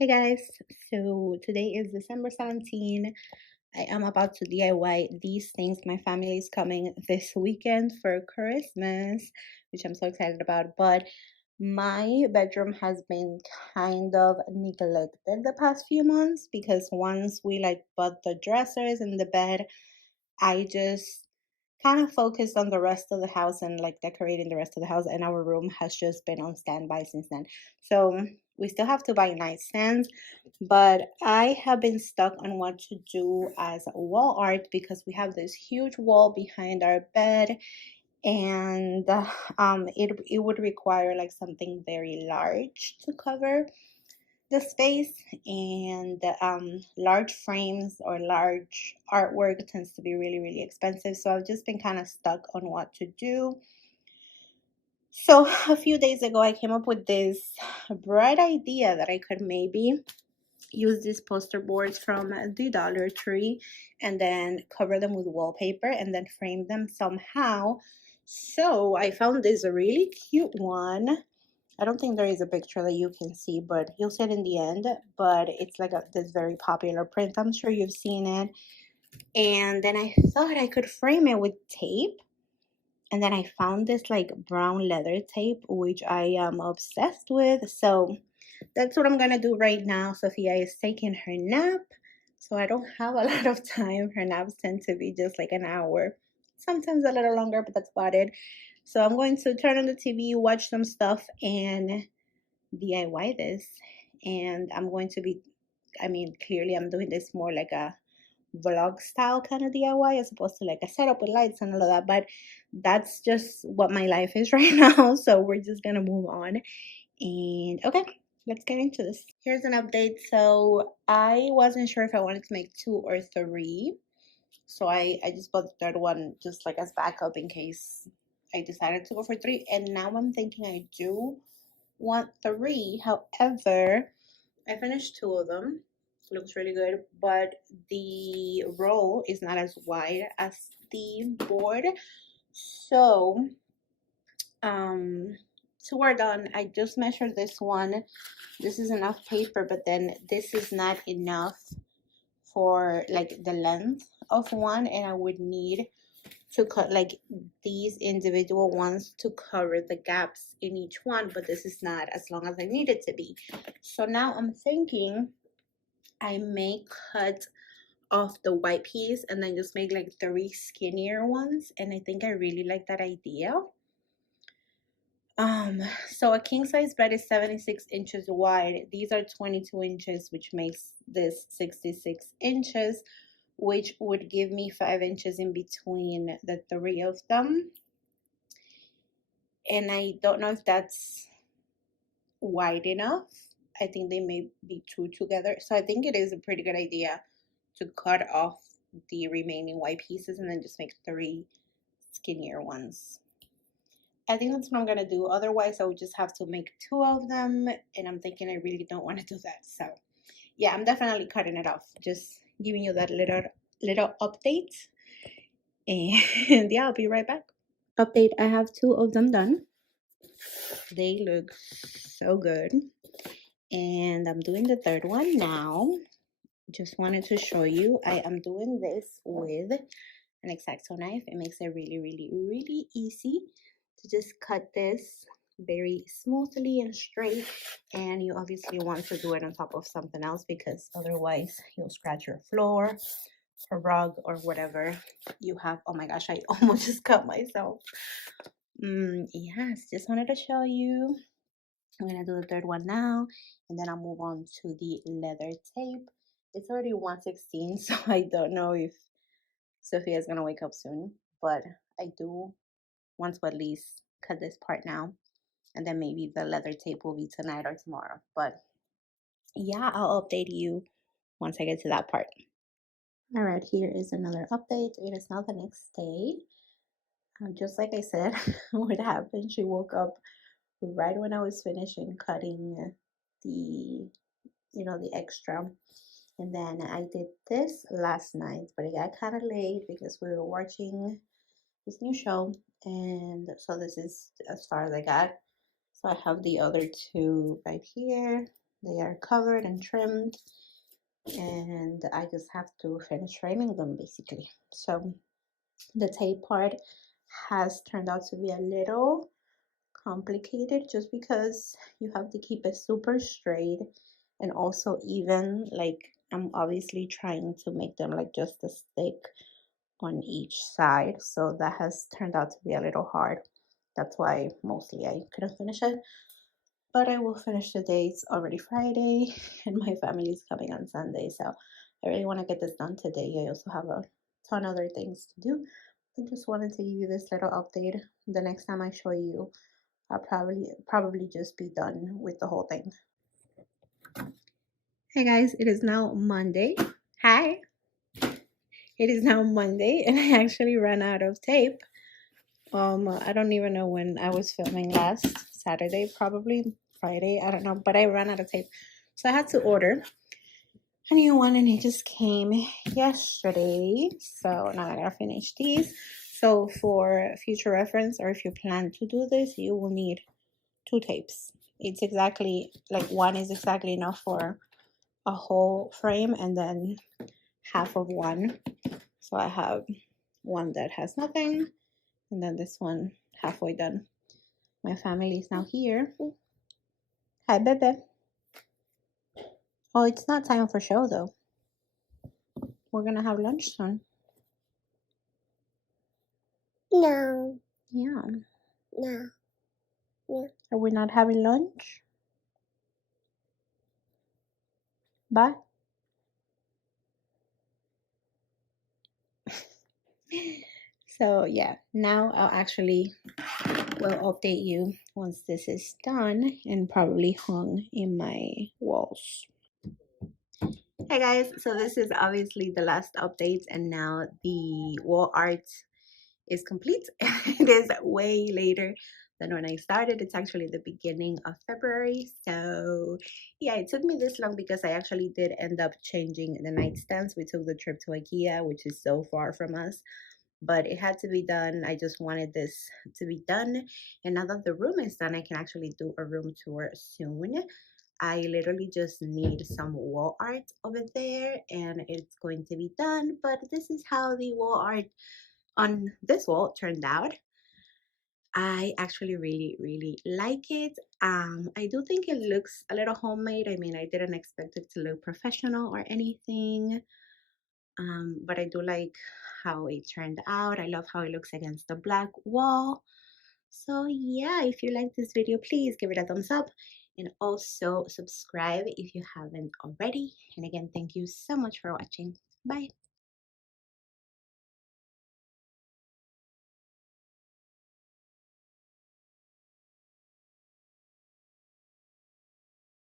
Hey guys, so today is December 17. I am about to DIY these things. My family is coming this weekend for Christmas, which I'm so excited about. But my bedroom has been kind of neglected the past few months because once we bought the dressers and the bed, I just kind of focused on the rest of the house and decorating the rest of the house, and our room has just been on standby since then. So we still have to buy nightstands, but I have been stuck on what to do as wall art because we have this huge wall behind our bed, and it would require like something very large to cover the space, and large frames or large artwork tends to be really expensive, so I've just been kind of stuck on what to do. So a few days ago I came up with this bright idea that I could maybe use these poster boards from the Dollar Tree and then cover them with wallpaper and then frame them somehow. So I found this really cute one. I don't think there is a picture that you can see, but you'll see it in the end. But it's like this very popular print. I'm sure you've seen it. And then I thought I could frame it with tape. And then I found this like brown leather tape, which I am obsessed with. So that's what I'm going to do right now. Sophia is taking her nap. So I don't have a lot of time. Her naps tend to be just like an hour, sometimes a little longer, but that's about it. So I'm going to turn on the TV, watch some stuff, and DIY this. And I'm going to be, I mean, clearly I'm doing this more like a vlog style kind of DIY as opposed to like a setup with lights and all of that. But that's just what my life is right now. So we're just going to move on. And okay, let's get into this. Here's an update. So I wasn't sure if I wanted to make two or three. So I just bought the third one just like as backup in case I decided to go for three. And now I'm thinking I do want three. However, I finished two of them. Looks really good, but the roll is not as wide as the board. So, so we're done. I just measured this one. This is enough paper, but then this is not enough for like the length of one, and I would need to cut like these individual ones to cover the gaps in each one, but this is not as long as I need it to be. So now I'm thinking I may cut off the white piece and then just make like three skinnier ones, and I think I really like that idea. So a king size bed is 76 inches wide. These are 22 inches, which makes this 66 inches, which would give me 5 inches in between the three of them. And I don't know if that's wide enough. I think they may be two together. So I think it is a pretty good idea to cut off the remaining white pieces and then just make three skinnier ones. I think that's what I'm gonna do. Otherwise, I would just have to make two of them, and I'm thinking I really don't want to do that. So yeah, I'm definitely cutting it off. Just giving you that little update, and yeah, I'll be right back. Update: I have two of them done. They look so good, and I'm doing the third one now. Just wanted to show you I am doing this with an X-Acto knife. It makes it really easy to just cut this very smoothly and straight, and you obviously want to do it on top of something else because otherwise you'll scratch your floor or rug or whatever you have. Oh my gosh, I almost just cut myself. Yes, just wanted to show you. I'm gonna do the third one now, and then I'll move on to the leather tape. It's already 1:16, so I don't know if Sophia's gonna wake up soon, but I do want to at least cut this part now, and then maybe the leather tape will be tonight or tomorrow. But yeah, I'll update you once I get to that part. All right, here is another update. It is now the next day. Just like I said, what happened, she woke up right when I was finishing cutting the the extra, and then I did this last night, but it got kind of late because we were watching this new show, and so this is as far as I got. So I have the other two right here. They are covered and trimmed, and I just have to finish framing them basically. So the tape part has turned out to be a little complicated just because you have to keep it super straight and also even. Like, I'm obviously trying to make them like just a stick on each side, so that has turned out to be a little hard. That's why mostly I couldn't finish it, but I will finish today. It's already Friday and my family's coming on Sunday, so I really want to get this done today. I also have a ton of other things to do. I just wanted to give you this little update. The next time I show you, I'll probably just be done with the whole thing. Hey guys, it is now Monday. Hi. It is now Monday and I actually ran out of tape. I don't even know when I was filming last. Saturday, probably Friday, I don't know, but I ran out of tape. So I had to order a new one and it just came yesterday. So now I gotta finish these. So for future reference, or if you plan to do this, you will need 2 tapes. It's exactly like one is exactly enough for a whole frame, and then half of one. So I have one that has nothing, and then this one halfway done. My family is now here. Hi, Bebe. Oh, it's not time for show though. We're gonna have lunch soon. No. Yeah. No. No. Are we not having lunch? Bye. So yeah, now I'll actually will update you once this is done and probably hung in my walls. Hey guys, so this is obviously the last update, and now the wall art is complete. It is way later than when I started. It's actually the beginning of February. So yeah, it took me this long because I actually did end up changing the nightstands. We took the trip to IKEA, which is so far from us, but it had to be done. I just wanted this to be done. And now that the room is done, I can actually do a room tour soon. I literally just need some wall art over there and it's going to be done. But this is how the wall art on this wall turned out. I actually really like it. I do think it looks a little homemade. I mean, I didn't expect it to look professional or anything, but I do like how it turned out. I love how it looks against the black wall. So yeah, if you like this video, please give it a thumbs up and also subscribe if you haven't already. And again, thank you so much for watching. Bye.